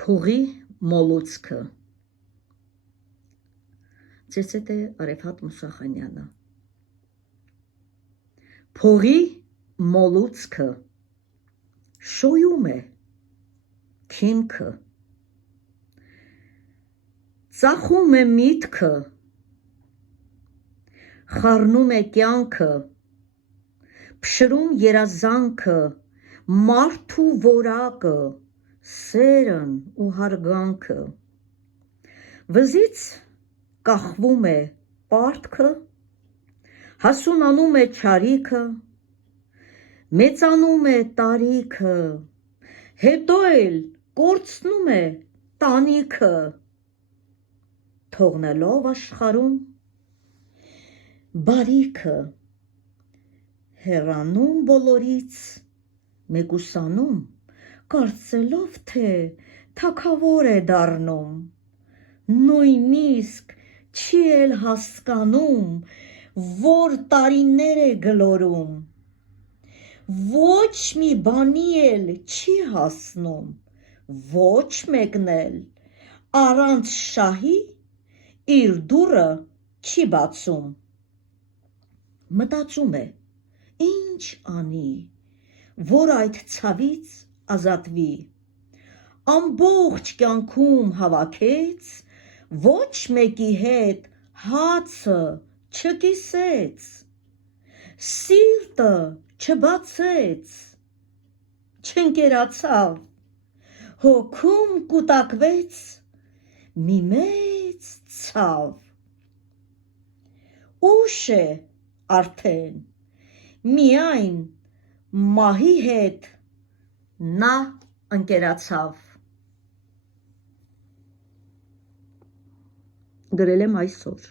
Փողի մոլուցքը Ծեսետ է Արեփատ Մուսախանյանը Փողի մոլուցքը շոյում է քիմքը ծախում է միտքը խառնում է կյանքը փշրում երազանքը մարդու որակը սերն ու հարգանքը վզից կախվում է պարտքը հասունանում է չարիքը մեծանում է տարիքը հետո էլ կորցնում է տանիքը թողնելով աշխարհում բարիքը հեռանում բոլորից մեկուսանում կարծելով թե թագավոր է դառնում նույնիսկ չի էլ հասկանում որ տարիներ է գլորում ոչ մի բանի էլ չի հասնում ոչ մեկն էլ առանց շահի իր դուռը չի բացում մտածում է ինչ անի որ այդ ցավից ազատվի ամբողջ կյանքում հավաքեց ոչ մեկի հետ հացը չկիսեց սիրտը չբացեց չընկերացավ հոգում կուտակվեց մի մեծ ցավ ուշ է արդեն միայն մահի հետ նա ընկերացավ գրել եմ այսօր